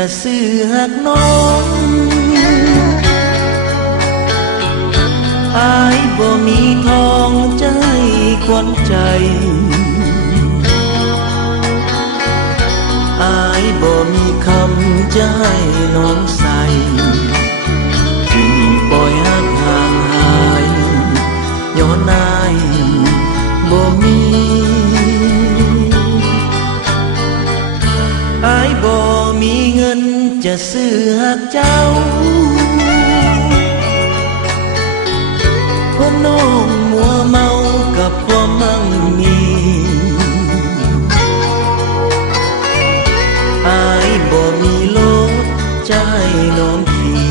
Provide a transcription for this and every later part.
จะซื้อหักน้องอายบ่มีทองใจควันใจอายบ่มีคำจะให้น้องใส่จึงปล่อยหักห่างหายย้อนอายบ่มีอายบ่มีเงินจะซื้อหักเจ้าเพราะน้องมัวเมากับความมั่งมีอายบ่มีรถใจน้องขี่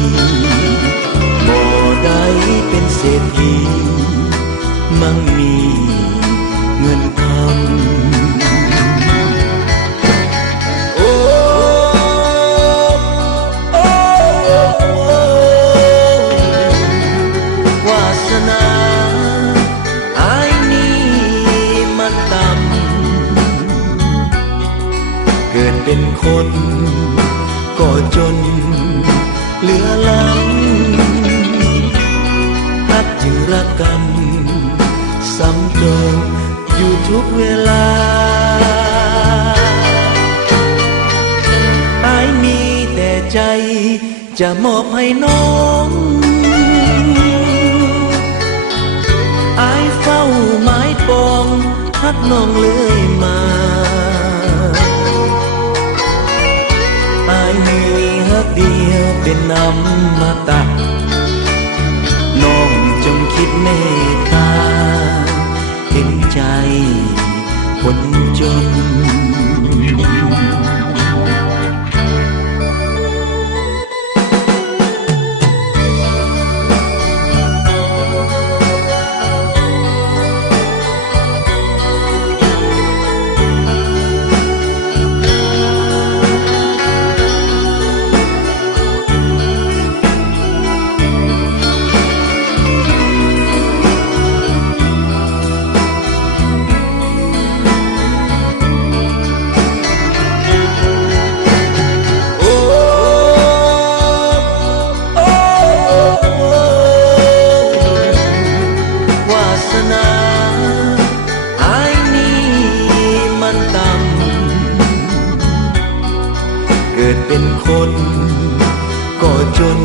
บ่ได้เป็นเศรษฐีมั่งมีเงินคำเกิดเป็นคนก็จนเหลือล้ำฮักจึงรักกันซ้ำเติมอยู่ทุกเวลาอายมีแต่ใจจะมอบให้น้องอายเฝ้าไม้ปองฮักน้องเลยมาอายมีฮักเดียวเป็นอมตะน้องจงคิดเมตตาเห็นใจคนจนเกิดเป็นคนก็จน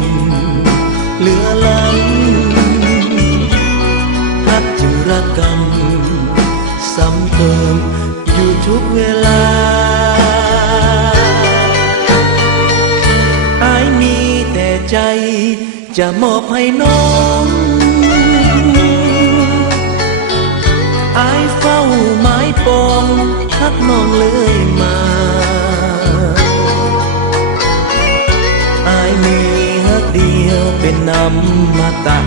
เหลือล้ำฮักจึงรักกันซ้ำเติมอยู่ทุกเวลาอายมีแต่ใจจะมอบให้น้องอายเฝ้าไม้ปองฮักน้องเลยมาอายมีฮักเดียวเป็นอมตะ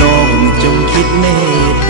น้องจงคิดเมต